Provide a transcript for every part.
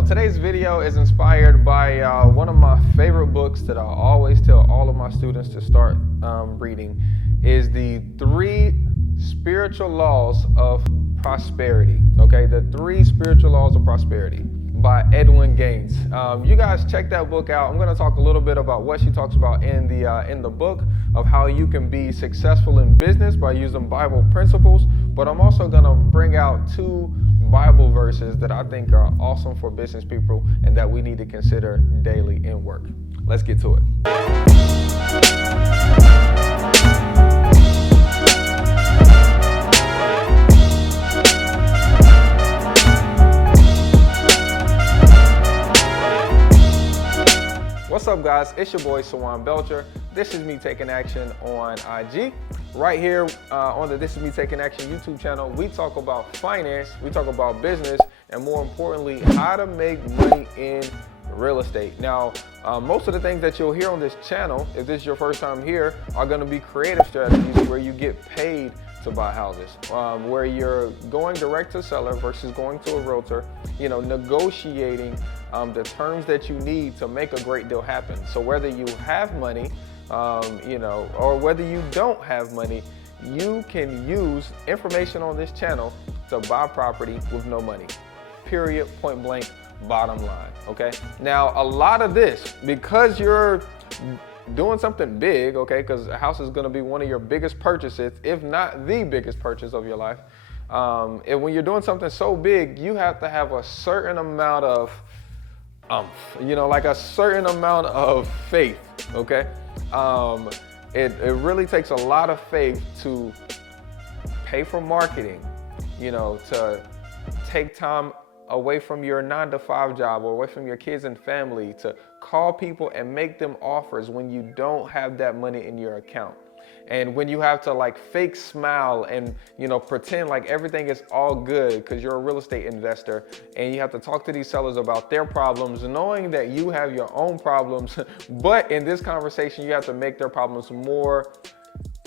So today's video is inspired by one of my favorite books that I always tell all of my students to start reading, is the 3 spiritual laws of prosperity. Okay, the 3 spiritual laws of prosperity by Edwin Gaines. You guys check that book out. I'm going to talk a little bit about what she talks about in the book, of how you can be successful in business by using Bible principles. But I'm also going to bring out 2 Bible verses that I think are awesome for business people and that we need to consider daily in work. Let's get to it. What's up, guys? It's your boy Sawan Belcher. This is me taking action on IG. Right here on the This Is Me Taking Action YouTube channel, we talk about finance, we talk about business, and more importantly, how to make money in real estate. Now, most of the things that you'll hear on this channel, if this is your first time here, are going to be creative strategies where you get paid to buy houses, where you're going direct to seller versus going to a realtor, negotiating the terms that you need to make a great deal happen. So whether you have money, or whether you don't have money, you can use information on this channel to buy property with no money. Period, point blank, bottom line, okay? Now, a lot of this, because you're doing something big, okay, because a house is gonna be one of your biggest purchases, if not the biggest purchase of your life. And when you're doing something so big, you have to have a certain amount of like a certain amount of faith, okay? It really takes a lot of faith to pay for marketing, to take time away from your 9-to-5 job or away from your kids and family, to call people and make them offers when you don't have that money in your account. And when you have to fake smile and, pretend like everything is all good because you're a real estate investor, and you have to talk to these sellers about their problems, knowing that you have your own problems, but in this conversation, you have to make their problems more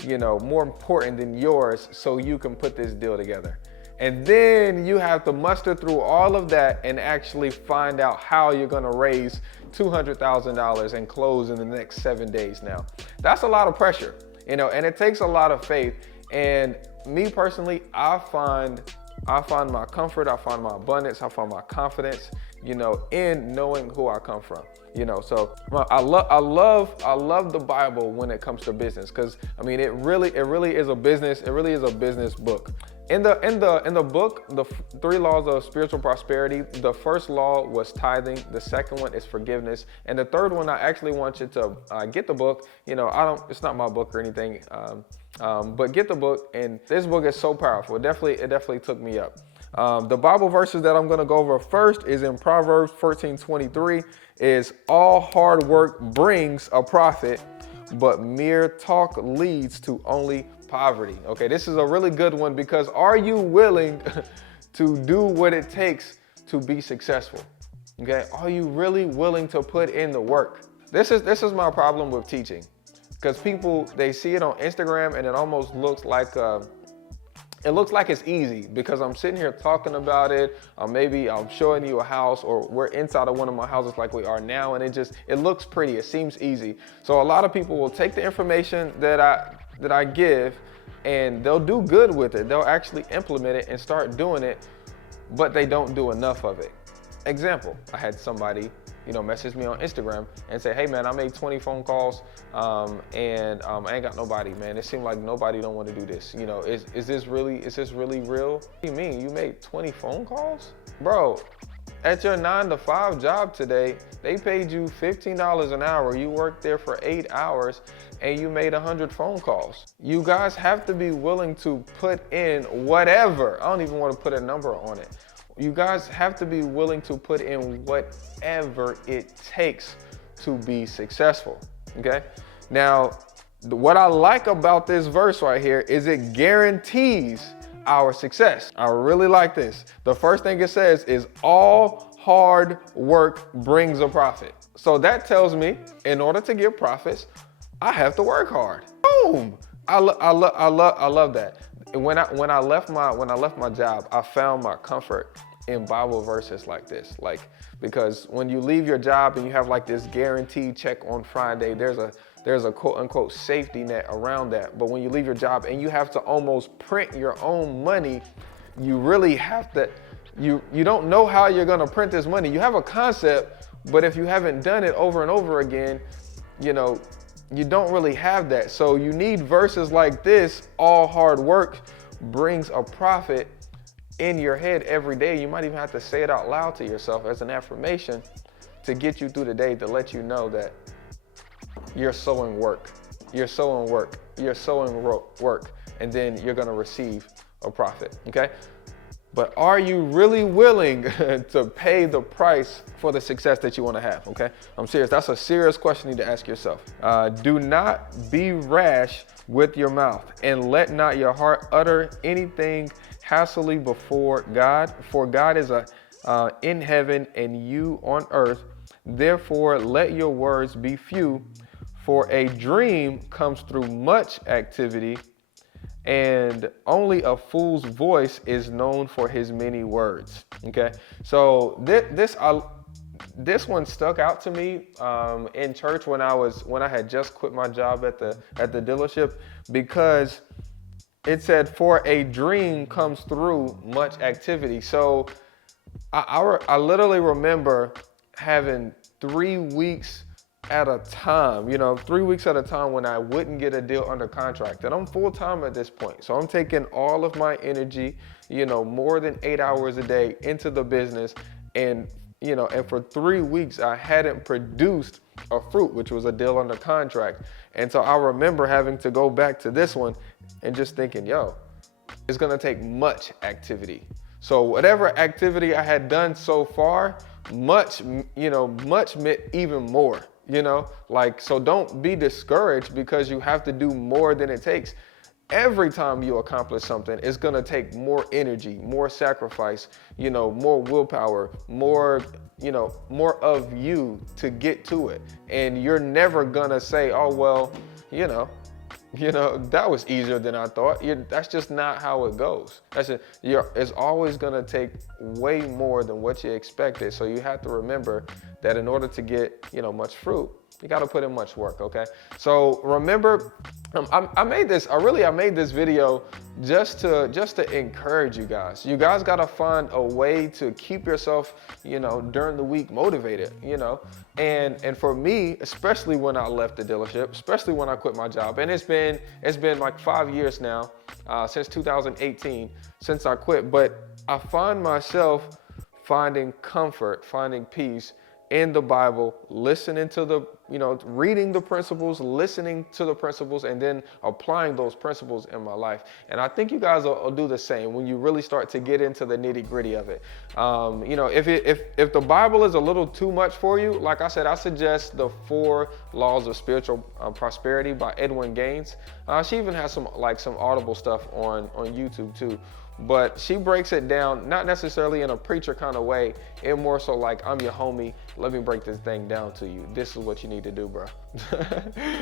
important than yours so you can put this deal together. And then you have to muster through all of that and actually find out how you're gonna raise $200,000 and close in the next 7 days. Now, that's a lot of pressure. And it takes a lot of faith. And me personally, I find my comfort, I find my abundance, I find my confidence, in knowing who I come from. So I love the Bible when it comes to business, because it really is a business. It really is a business book. In the book, the 3 laws of spiritual prosperity, the first law was tithing, the second one is forgiveness, and the third one, I actually want you to get the book. It's not my book or anything, but get the book. And this book is so powerful. It definitely took me up. The Bible verses that I'm going to go over first is in Proverbs 14:23. Is all hard work brings a profit, but mere talk leads to only poverty. Okay, this is a really good one, because are you willing to do what it takes to be successful? Okay, are you really willing to put in the work? This is my problem with teaching, because people, they see it on Instagram and it almost looks like it's easy, because I'm sitting here talking about it. Maybe I'm showing you a house, or we're inside of one of my houses like we are now, and it looks pretty. It seems easy. So a lot of people will take the information that I give, and they'll do good with it. They'll actually implement it and start doing it, but they don't do enough of it. Example, I had somebody message me on Instagram and say, hey man, I made 20 phone calls and I ain't got nobody, man. It seemed like nobody don't want to do this. Is this really real? What do you mean you made 20 phone calls? Bro, at your 9-to-5 job today, they paid you $15 an hour. You worked there for 8 hours and you made 100 phone calls. You guys have to be willing to put in whatever. I don't even want to put a number on it. You guys have to be willing to put in whatever it takes to be successful, okay? Now, what I like about this verse right here is it guarantees our success. I really like this. The first thing it says is all hard work brings a profit. So that tells me in order to get profits, I have to work hard. Boom! I love that. When I left my job, I found my comfort in Bible verses like this. Like, because when you leave your job and you have like this guaranteed check on Friday, there's a quote unquote safety net around that. But when you leave your job and you have to almost print your own money, you really have to, you don't know how you're gonna print this money. You have a concept, but if you haven't done it over and over again, you don't really have that. So you need verses like this: all hard work brings a profit, in your head every day. You might even have to say it out loud to yourself as an affirmation to get you through the day, to let you know that you're sowing work. You're sowing work. You're sowing work, and then you're going to receive a profit. Okay? But are you really willing to pay the price for the success that you want to have? Okay? I'm serious. That's a serious question you need to ask yourself. Do not be rash with your mouth, and let not your heart utter anything hastily before God, for God is in heaven and you on earth. Therefore, let your words be few, for a dream comes through much activity, and only a fool's voice is known for his many words. Okay, so this one stuck out to me in church when I had just quit my job at the dealership, because it said, for a dream comes through much activity. So I literally remember having 3 weeks at a time, 3 weeks at a time when I wouldn't get a deal under contract. And I'm full time at this point. So I'm taking all of my energy, more than 8 hours a day into the business. And for 3 weeks, I hadn't produced a fruit, which was a deal under contract. And so I remember having to go back to this one and just thinking, it's gonna take much activity. So whatever activity I had done so far, much meant even more, so don't be discouraged because you have to do more than it takes. Every time you accomplish something, it's gonna take more energy, more sacrifice, more willpower, more of you to get to it. And you're never gonna say, oh, well, that was easier than I thought. That's just not how it goes. It's always gonna take way more than what you expected. So you have to remember that in order to get, much fruit, you got to put in much work. Okay. So remember, I made this video just to encourage you guys. You guys got to find a way to keep yourself, during the week motivated, and for me, especially when I left the dealership, especially when I quit my job, and it's been like 5 years now, since 2018, since I quit, but I find myself finding comfort, finding peace in the Bible, listening to the, reading the principles, listening to the principles, and then applying those principles in my life. And I think you guys will do the same when you really start to get into the nitty gritty of it. If the Bible is a little too much for you, like I said, I suggest the 4 Laws of Spiritual Prosperity by Edwin Gaines. She even has some Audible stuff on YouTube too. But she breaks it down, not necessarily in a preacher kind of way, and more so like, I'm your homie, let me break this thing down to you. This is what you need to do, bro.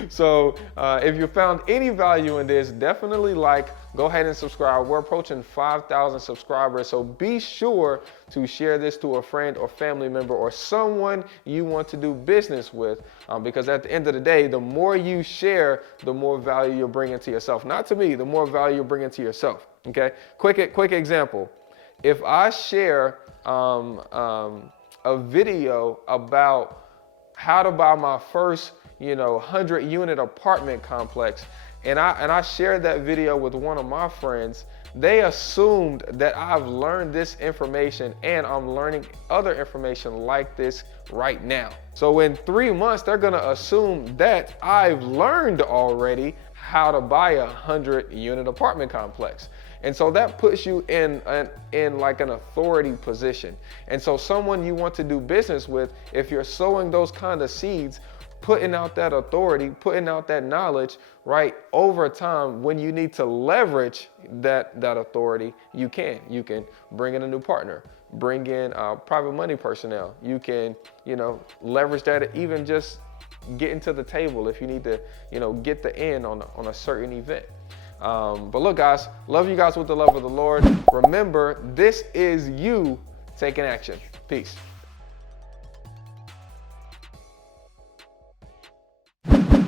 So if you found any value in this, definitely go ahead and subscribe. We're approaching 5,000 subscribers, so be sure to share this to a friend or family member or someone you want to do business with, because at the end of the day, the more you share, the more value you're bringing to yourself. Not to me, the more value you're bringing to yourself. Okay, quick example. If I share a video about how to buy my first 100-unit apartment complex, and I shared that video with one of my friends, they assumed that I've learned this information and I'm learning other information like this right now. So in 3 months, they're gonna assume that I've learned already how to buy a 100-unit apartment complex. And so that puts you in like an authority position. And so someone you want to do business with, if you're sowing those kind of seeds, putting out that authority, putting out that knowledge, right, over time, when you need to leverage that authority, you can bring in a new partner, bring in private money personnel. You can, leverage that, even just getting to the table if you need to, get the in on a certain event. But look, guys, love you guys with the love of the Lord. Remember, this is you taking action. Peace.